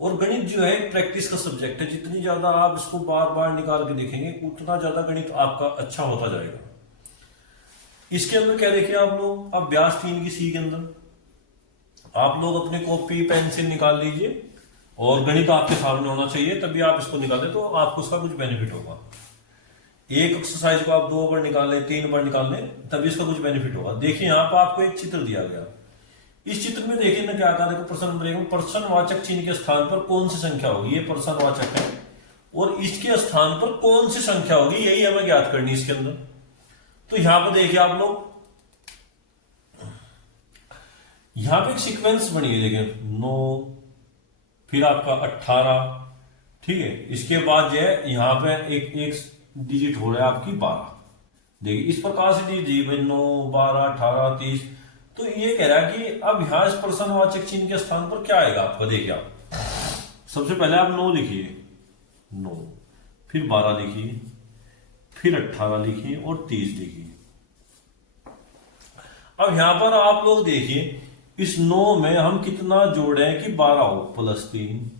और गणित जो है प्रैक्टिस का सब्जेक्ट है, जितनी ज्यादा आप इसको बार बार निकाल के देखेंगे उतना ज्यादा गणित आपका अच्छा होता जाएगा। इसके अंदर क्या देखिए आप लोग, अभ्यास 3 की सी के अंदर आप लोग अपनी कॉपी पेंसिल निकाल लीजिए और गणित आपके सामने होना चाहिए, तभी आप इसको निकालें तो आपको उसका कुछ बेनिफिट होगा। एक एक्सरसाइज को आप 2 बार निकाल लें, 3 बार निकाल लें, तभी इसका कुछ बेनिफिट होगा। देखिए यहाँ पर आपको एक चित्र दिया गया, इस चित्र में देखिए ना क्या कहा, देखो प्रश्न नंबर 1 में प्रश्नवाचक चिन्ह के स्थान पर कौन सी संख्या होगी, ये प्रश्नवाचक है और इसके स्थान पर कौन सी संख्या होगी यही हमें ज्ञात करनी इसके अंदर। तो यहां पर देखिए आप लोग, यहां पे एक सीक्वेंस बनी है, देखिए 9 फिर आपका 18, ठीक है। इसके बाद जो है यहाँ पे एक डिजिट हो रहा है आपकी 12। देखिए इस प्रकार से दीजिए 9 12 18 30। तो ये कह रहा है कि अब यहां इस प्रश्नवाचक चिन्ह के स्थान पर क्या आएगा आपका। देखिए आप सबसे पहले आप 9 लिखिए, 9 फिर 12 लिखिए, फिर 18 लिखिए और 30 लिखिए। अब यहां पर आप लोग देखिए इस 9 में हम कितना जोड़े कि 12 हो प्लस 3,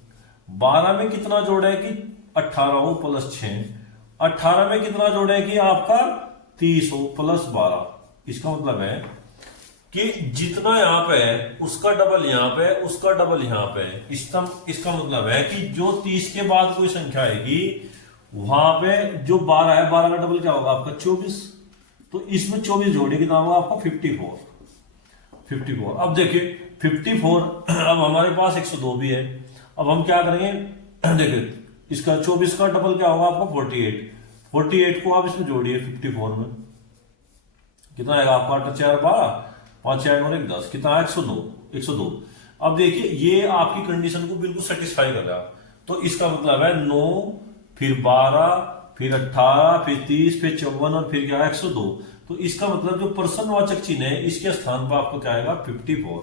12 में कितना जोड़े कि 18 हो प्लस 6, 18 में कितना जोड़े कि आपका 30 हो प्लस 12। इसका मतलब है कि जितना यहां पे है उसका डबल यहां पे, उसका डबल यहां पे। इसका मतलब है कि जो 30 के बाद कोई संख्या आएगी वहां पे जो 12 है, 12 का डबल क्या होगा आपका 24। तो इसमें 24 जोड़े कितना होगा आपका 54। अब देखिए 54, अब हमारे पास 102 भी है। अब हम क्या करेंगे, देखिए इसका 24 का डबल क्या होगा आपका 48 को आप इसमें जोड़िए 54 में, कितना आएगा आपका 8 4 12, 5 6 और 1 10, कितना 102। अब देखिए ये आपकी कंडीशन को बिल्कुल सेटिस्फाई कर रहा है। तो इसका मतलब है 9 फिर 12 फिर 18 फिर 30 फिर 54 और फिर क्या 102। तो इसका मतलब जो प्रश्नवाचक चिन्ह है इसके स्थान पर आपको क्या आएगा 54।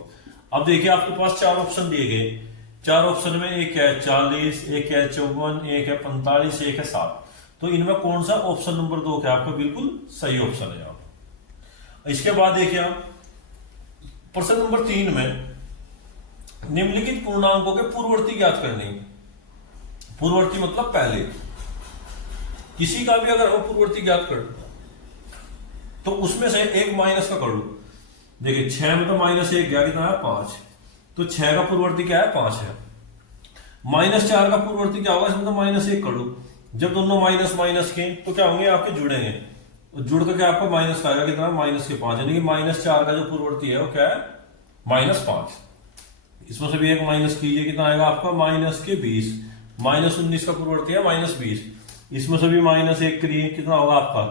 अब देखिए आपके पास 4 ऑप्शन दिए गए, 4 ऑप्शन में एक है 40, एक है 54, एक है 45, एक है 60। तो इनमें कौन सा ऑप्शन नंबर 2 क्या आपका बिल्कुल सही ऑप्शन है। आप इसके बाद देखिए आप प्रश्न नंबर 3 में निम्नलिखित पूर्णांकों के पूर्ववर्ती ज्ञात करनी। पूर्ववर्ती मतलब पहले, किसी का भी अगर हम पूर्ववर्ती ज्ञात कर तो उसमें से एक माइनस का कर लो। देखिए 6 में तो -1 गया, कितना है 5। तो 6 का पूर्ववर्ती क्या है 5 है। -4 का पूर्ववर्ती क्या होगा, इसमें तो -1 कर लो। जब दोनों माइनस माइनस के तो क्या होंगे आपके जुड़ेंगे, जुड़ करके आपको माइनस का आएगा कितना -5, यानी कि -4 का जो पूर्ववर्ती है वो क्या है -5। इसमें से भी एक माइनस कीजिए, कितना आएगा आपका -20। -19 का पूर्ववर्ती है -20, इसमें से भी -1 करिए, कितना होगा आपका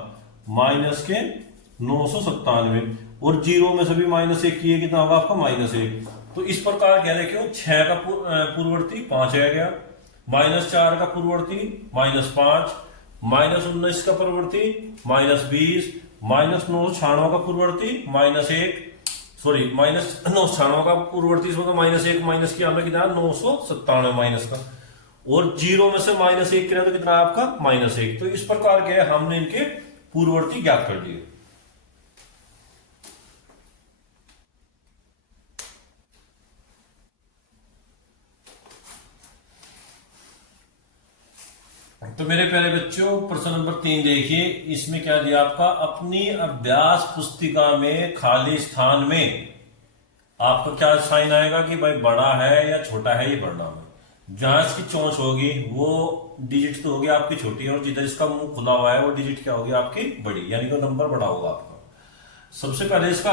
-997। और 0 में से भी -1 किए, कितना होगा आपका -1। तो इस प्रकार क्या देखियो 6 का पूर्ववर्ती 5 आ गया, -4 का पूर्ववर्ती -5, -19 का पूर्ववर्ती -20, -996 का पूर्ववर्ती -1, सॉरी -996 का पूर्ववर्ती, इसमें तो -1 माइनस किया हमने, कितना 997 माइनस का। और 0 में से -1 किया तो कितना आपका -1। तो इस प्रकार के हमने इनके पूर्ववर्ती ज्ञात कर दिए। तो मेरे प्यारे बच्चों प्रश्न नंबर 3 देखिए, इसमें क्या दिया आपका, अपनी अभ्यास पुस्तिका में खाली स्थान में आपका क्या साइन आएगा कि भाई बड़ा है या छोटा है, ये पढ़ना है। जहां इसकी चोंच होगी वो डिजिट तो होगी आपकी छोटी, और जिधर इसका मुंह खुला हुआ है वो डिजिट क्या होगी आपकी बड़ी, यानी कि नंबर बड़ा होगा आपका। सबसे पहले इसका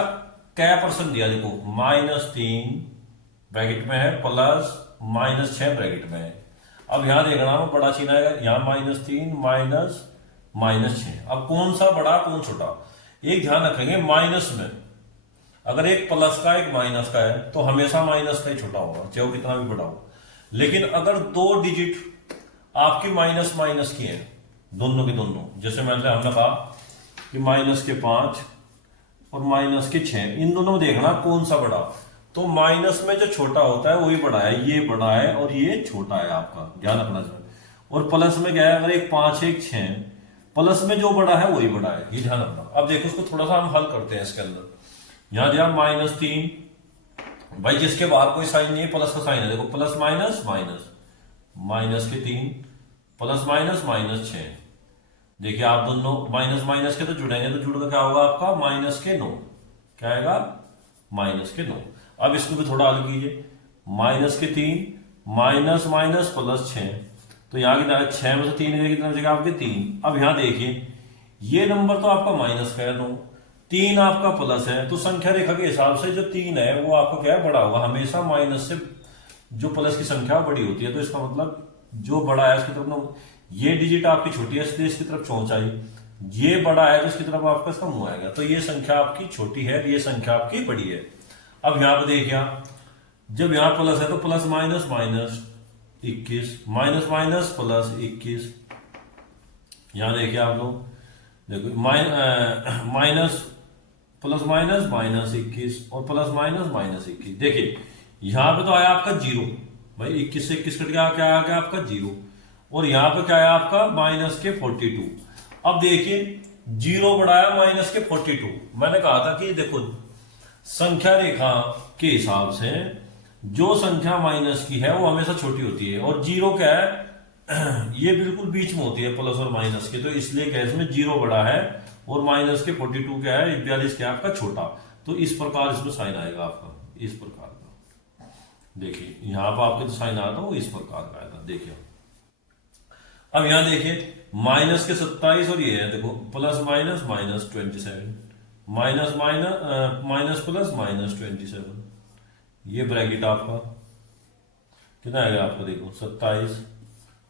क्या परसेंट दिया, देखो -3 ब्रैकेट में है प्लस -6 ब्रैकेट में है। अब यहां देखना बड़ा चिन्ह आएगा, यहाँ -3 -6। अब कौन सा बड़ा कौन छोटा, एक ध्यान रखेंगे माइनस में अगर एक प्लस का एक माइनस का है तो हमेशा माइनस का ही छोटा होगा, चाहे वो कितना भी बड़ा हो। लेकिन अगर 2 डिजिट आपकी माइनस माइनस की है, दोनों की दोनों, जैसे हमने कहा कि -5 और -6, इन दोनों में देखना कौन सा बड़ा। तो माइनस में जो छोटा होता है वही बड़ा है, ये बड़ा है और ये छोटा है, आपका ध्यान रखना चाहिए। और प्लस में क्या है, अगर एक 5 एक 6, प्लस में जो बड़ा है वही बड़ा है, ये ध्यान रखना। अब देखो उसको थोड़ा सा हम हल करते हैं। इसके अंदर यहां दिया -3, भाई जिसके बाहर कोई साइन नहीं है प्लस का साइन है, देखो प्लस माइनस माइनस, माइनस के 3 प्लस माइनस माइनस 6। देखिए आप दोनों माइनस माइनस के तो जुड़ेंगे, तो जुड़ का क्या होगा आपका माइनस के 9। क्या आएगा माइनस के 9। अब इसको भी थोड़ा हल कीजिए। माइनस के 3 माइनस माइनस प्लस 6, तो यहाँ की 6 में से 3 गया, कितना बचेगा आपके 3। अब यहाँ देखिए ये नंबर तो आपका माइनस का है 9, 3 आपका प्लस है, तो संख्या रेखा के हिसाब से जो 3 है वो आपका क्या है बड़ा होगा। हमेशा माइनस से जो प्लस की संख्या बड़ी होती है, तो इसका मतलब जो बड़ा है उसकी तरफ ये डिजिट आपकी छोटी है इसलिए इसकी तरफ चौंच आई, ये बड़ा है तो इसकी तरफ आपका इसका मुंह आएगा, तो ये संख्या आपकी छोटी है, ये संख्या आपकी बड़ी है। अब यहाँ पे देखिए जब यहाँ प्लस है तो plus minus minus 21, minus minus plus 21। यहाँ देखिए आप लोग, देखो माइनस प्लस माइनस माइनस 21 और प्लस माइनस माइनस 21। देखिए यहाँ पे तो आया आपका 0, भाई 21 से 21 कट गया, क्या आ गया आपका 0, और यहाँ पे क्या है आपका माइनस के 42। अब देखिए 0 बढ़ाया माइनस के 42। मैंने कहा था कि देखो संख्या रेखा के हिसाब से जो संख्या माइनस की है वो हमेशा छोटी होती है, और 0 क्या है ये बिल्कुल बीच में होती है प्लस और माइनस के, तो इसलिए क्या इसमें 0 बड़ा है और माइनस के 42 क्या है 42 क्या आपका छोटा, तो इस प्रकार इसमें साइन आएगा आपका इस प्रकार का। देखिए यहाँ पर आपके तो साइन आया था वो इस प्रकार का आया था। देखिए अब यहाँ देखिए माइनस के 27 और ये है देखो plus minus minus 27, minus minus minus plus minus 27, ये ब्रैकेट आपका कितना आएगा आपको देखो 27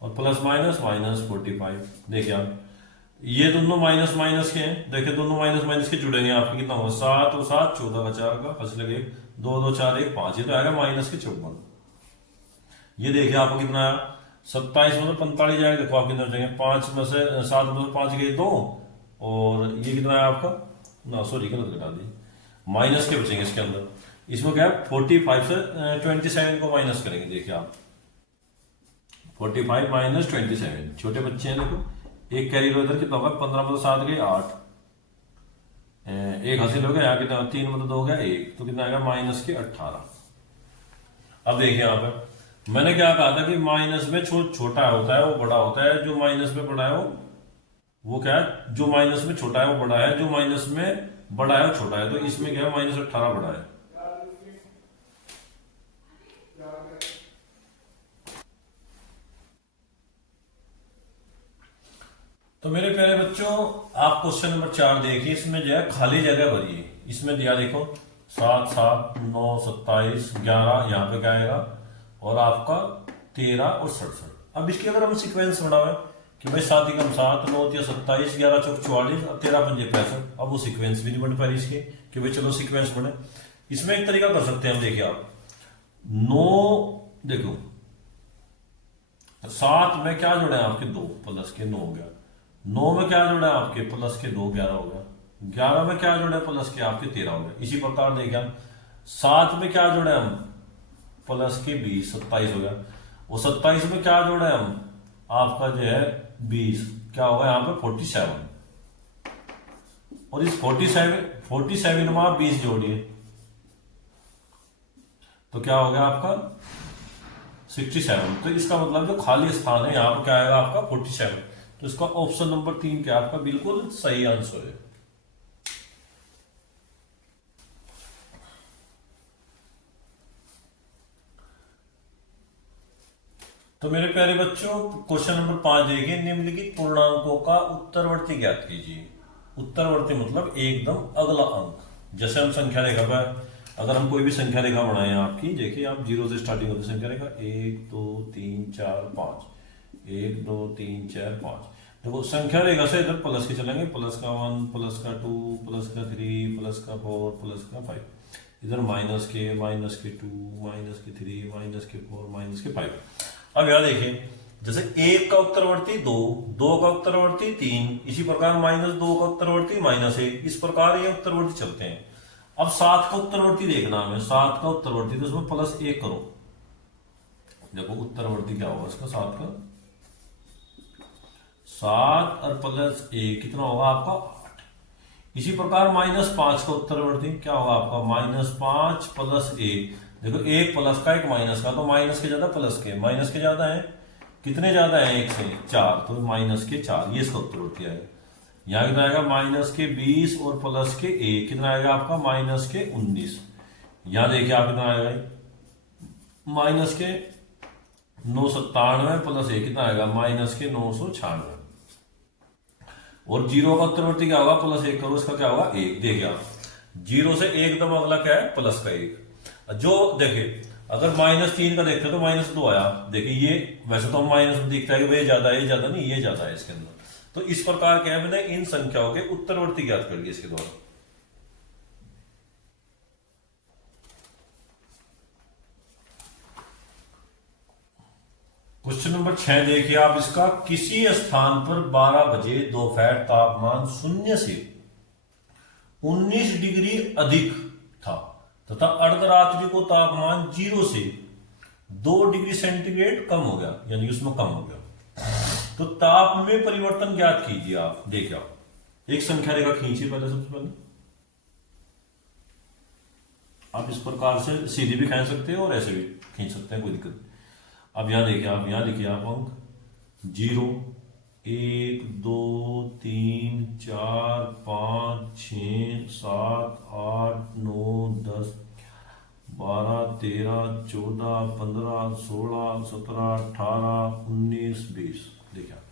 और प्लस माइनस माइनस 45। देखिए आप ये दोनों माइनस माइनस के हैं, देखिए दोनों माइनस माइनस के जुड़ेंगे आपके कितना होगा 7 और 7 14 का 4 का फंस लगे 2 2 4 1 5, ये तो आएगा माइनस के 54। ये देखिए आपको कितना आया 27 में 45 जाएगा, देखो आप कितना बचेंगे 5 में से 7 में से 5 गए 2, और ये कितना है आपका ना सॉरी गलत घटा दी, माइनस के बचेंगे इसके अंदर। इसमें क्या है 45 से 27 को माइनस करेंगे। देखिए आप 45 माइनस 27, छोटे बच्चे हैं देखो, एक कैरी लो इधर कितना होगा 15 में 7 गए 8, एक हासिल हो गया, यहाँ कितना 3 में 2 गया 1, तो कितना आएगा माइनस के 18। अब देखिए यहाँ पे मैंने क्या कहा था कि माइनस में छोटा होता है वो बड़ा होता है, जो माइनस में बड़ा है वो क्या है, जो माइनस में छोटा है वो बड़ा है, जो माइनस में बड़ा है वो छोटा है, तो इसमें क्या है माइनस 18 बड़ा है। तो मेरे प्यारे बच्चों आप क्वेश्चन नंबर 4 देखिए, इसमें जो है खाली जगह भरिए। इसमें दिया देखो 7 7 9 27 11, यहाँ पे क्या आएगा और आपका 13 और 67। अब इसकी अगर हम सीक्वेंस बनावे कि भाई 7 एकम 7 9 3 27 11 चौक 44 और 13 पंजे 65, अब वो सीक्वेंस भी नहीं बन पा रही इसके कि भाई चलो सीक्वेंस बने। इसमें एक तरीका कर सकते हैं हम, देखिए आप 9 देखो 7 में क्या जुड़े हैं आपके 2 प्लस के 9 हो गया, 9 में क्या जुड़ा है आपके प्लस के 2 11 हो गया, 11 में क्या जुड़ा है प्लस के आपके 13 हो गया। इसी प्रकार देखिए 7 में क्या जुड़े हम प्लस के 20 27 हो गया, और 27 में क्या जोड़े हम आपका जो है 20 क्या होगा यहाँ पे 47, और इस 47 में आप 20 जोड़िए तो क्या हो गया आपका 67। तो इसका मतलब जो खाली स्थान है यहाँ पर क्या आएगा आपका 47, तो इसका ऑप्शन नंबर 3 क्या आपका बिल्कुल सही आंसर है। तो मेरे प्यारे बच्चों क्वेश्चन नंबर 5 देखिए, निम्नलिखित पूर्णांकों का उत्तरवर्ती ज्ञात कीजिए। उत्तरवर्ती मतलब एकदम अगला अंक। जैसे हम संख्या रेखा पर अगर हम कोई भी संख्या रेखा बनाए आपकी, देखिए आप 0 से स्टार्टिंग होती है संख्या रेखा 1 2 3 4 5 1 2 3 4 5। देखो संख्या रेखा से इधर प्लस के चलेंगे, प्लस का 1 प्लस का 2 प्लस का 3 प्लस का 4 प्लस का 5, इधर माइनस के 2 माइनस के 3 माइनस के 4 माइनस के 5। अब यहाँ देखिए जैसे 1 का उत्तरवर्ती 2, 2 का उत्तरवर्ती 3, इसी प्रकार -2 का उत्तरवर्ती -1, इस प्रकार ये उत्तरवर्ती चलते हैं। अब 7 का उत्तरवर्ती देखना हमें, 7 का उत्तरवर्ती तो उसमें +1 करो, देखो उत्तरवर्ती क्या होगा इसका 7 का, 7 और +1 कितना होगा आपका 8। इसी प्रकार -5 का उत्तरवर्ती क्या होगा आपका -5 +1, देखो एक प्लस का एक माइनस का, तो माइनस के ज्यादा प्लस के, माइनस के ज्यादा है कितने ज्यादा है 1 से? 4, तो -4, ये इसका उत्तरवर्ती आएगा। यहाँ कितना आएगा -20 और +1, कितना आएगा आपका -19। यहाँ देखिए आप कितना आएगा, -997 +1 कितना आएगा -996। और 0 का उत्तरवर्ती क्या होगा? +1 करो, इसका क्या होगा 1। देखिए आप 0 से 1 एकदम अगला क्या है? प्लस का 1। जो देखिए अगर -3 का देखते तो -2 आया। देखिए ये वैसे तो हम माइनस में दिखता है कि ये ज्यादा है, ये ज्यादा नहीं, ये ज्यादा है इसके अंदर। तो इस प्रकार के मैंने इन संख्याओं के उत्तरवर्ती ज्ञात कर लिए इसके द्वारा। क्वेश्चन नंबर 6 देखिए आप इसका, किसी स्थान पर 12 बजे दोपहर तापमान 0 से 19 डिग्री अधिक था तथा अर्धरात्रि को तापमान 0 से 2 डिग्री सेंटीग्रेड कम हो गया, यानी कि उसमें कम हो गया। तो ताप में परिवर्तन ज्ञात कीजिए आप। देखिए आप एक संख्या रेखा खींचिए पहले, सबसे पहले आप इस प्रकार से सीधी भी खींच सकते हैं और ऐसे भी खींच सकते हैं, कोई दिक्कत नहीं। अब यहां देखिए आप, यहां लिखिए आप अंक 0, 1, 2, 3, 4, 5, 6, 7, 8, 9, 10, 12, 13, 14, 15, 16, 17, 18, 19, 20। देखिए आप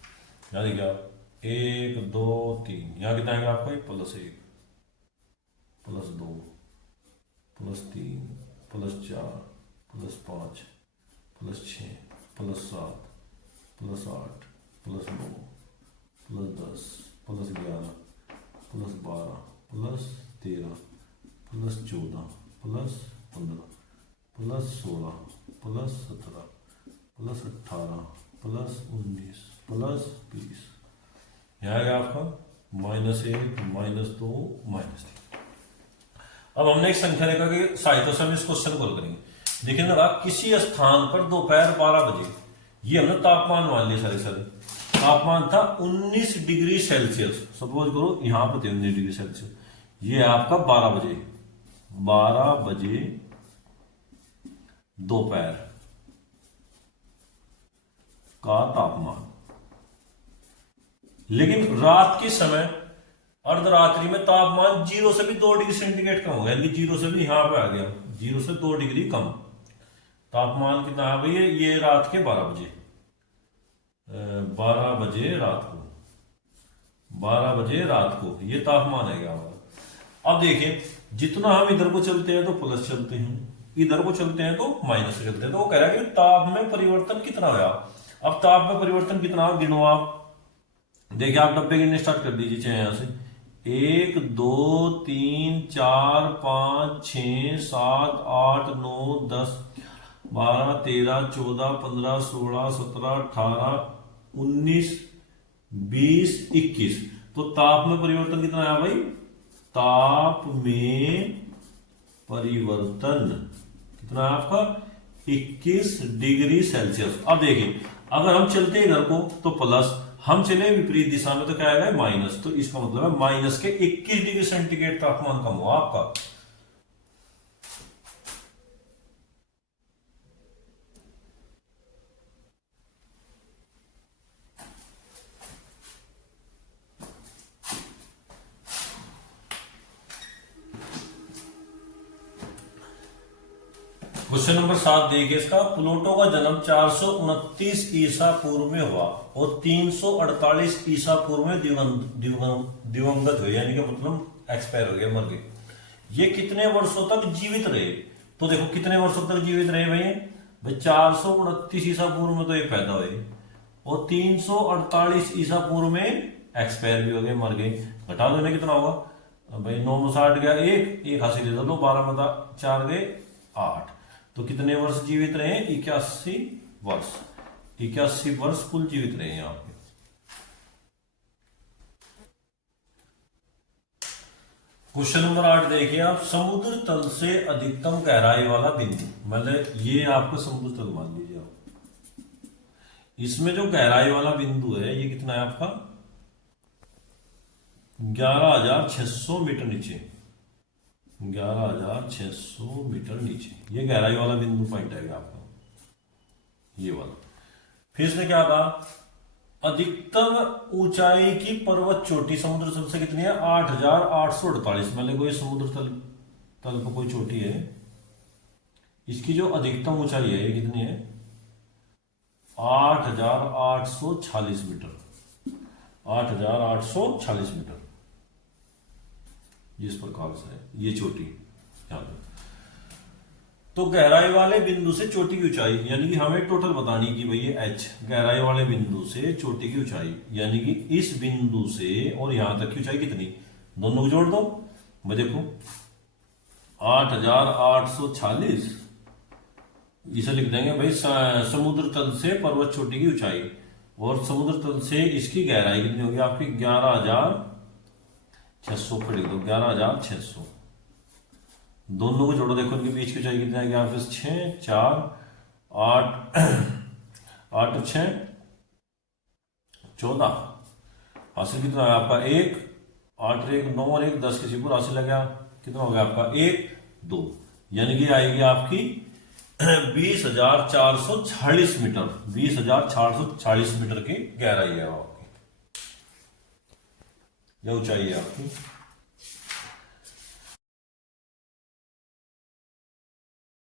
यहां देखिए आप 1, 2, 3, यहां कितना आएगा आपका? +1, +2, +3, +4, +5, +6, +7, +8, +9, +10, +11, +12, +13, +14, +15, +16, +17, +18, +19, +20। यहाँ आएगा आपका -1, -2, -3। अब हमने एक संख्या रेखा की सहायता से हम इस क्वेश्चन को हल करेंगे। देखिए ना, किसी स्थान पर दोपहर 12 बजे, ये हमने तापमान मान लिया सारे तापमान था 19 डिग्री सेल्सियस। सपोज करो यहां पर 19 डिग्री सेल्सियस, ये है आपका 12 बजे दोपहर का तापमान। लेकिन रात के समय अर्धरात्रि में तापमान 0 से भी 2 डिग्री सेंटीग्रेड कम हो गया, यानी 0 से भी यहां पे आ गया, 0 से 2 डिग्री कम तापमान। कितना है भैया? ये रात के 12 बजे, 12 बजे रात को, 12 बजे रात को ये तापमान है क्या हमारा। अब देखिए जितना हम इधर को चलते हैं तो प्लस चलते हैं, इधर को चलते हैं तो माइनस चलते हैं। तो वो कह रहा है कि ताप में परिवर्तन कितना हुआ। अब ताप में परिवर्तन कितना गिनो आप। देखिए आप डब्बे गिनने स्टार्ट कर दीजिए, चाहे यहां से 1, 2, 3, 4, 5, 6, 7, 8, 9, 10, 12, 13, 14, 15, 16, 17, 18, 19, 20, 21। तो ताप में परिवर्तन कितना आया भाई? ताप में परिवर्तन कितना है आपका? 21 डिग्री सेल्सियस। अब देखिए अगर हम चलते इधर को तो प्लस, हम चले विपरीत दिशा में तो क्या आएगा? माइनस। तो इसका मतलब है माइनस के 21 डिग्री सेंटीग्रेड तापमान कम हुआ आपका। क्वेश्चन नंबर 7 देखिए इसका, प्लूटो का जन्म 429 ईसा पूर्व में हुआ और 348 ईसा पूर्व में दिवंगत हुए, यानी कि मतलब एक्सपायर हो गए, मर गए। ये कितने वर्षों तक जीवित रहे? तो देखो कितने वर्षों तक जीवित रहे भाई 429 ईसा पूर्व में तो ये पैदा हुए और 348 ईसा पूर्व में एक्सपायर भी हो गए, मर गए। घटा दो कितना होगा भाई? 9 में 60 गया, एक हासिल ले लो, 12 में 4 गए 8। तो कितने वर्ष जीवित रहे? 81 वर्ष। 81 वर्ष कुल जीवित रहे यहां पे। क्वेश्चन नंबर 8 देखिए आप, समुद्र तल से अधिकतम गहराई वाला बिंदु, मतलब ये आपका समुद्र तल मान लीजिए आप। इसमें जो गहराई वाला बिंदु है ये कितना है आपका? 11,600 मीटर नीचे, 11,600 मीटर नीचे ये गहराई वाला बिंदु पॉइंट आएगा आपका, ये वाला। फिर इसने क्या कहा, अधिकतम ऊंचाई की पर्वत चोटी समुद्र तल से कितनी है, 8,848। मान लो कोई समुद्र तल तल पर कोई चोटी है, इसकी जो अधिकतम ऊंचाई है ये कितनी है, 8,846 मीटर, 8,846 मीटर। जिस प्रकार से है ये चोटी यहां पे। तो गहराई वाले बिंदु से चोटी की ऊंचाई, यानी कि हमें टोटल बतानी कि भाई ये एच, गहराई वाले बिंदु से चोटी की ऊंचाई, यानी कि इस बिंदु से और यहां तक की ऊंचाई कितनी, दोनों को जोड़ दो। मैं देखो 8,846, इसे लिख देंगे भाई समुद्र तल से पर्वत चोटी की ऊंचाई, और समुद्र तल से इसकी गहराई कितनी होगी आपकी, 11,600 को लिख दो, 11,600। दोनों को जोड़ो, देखो इनके बीच की ऊंचाई कितनी आएगी आपके, 6, 4, 8, 8, 6, 14। हासिल कितना है आपका, 1, 8, 1, 9 और 1, 10 किसी को हासिल लगा, कितना हो गया आपका, 1, 2, यानी कि आएगी आपकी 20,440 मीटर, 20,440 मीटर की गहराई है आपकी, यह ऊंचाई है आपकी।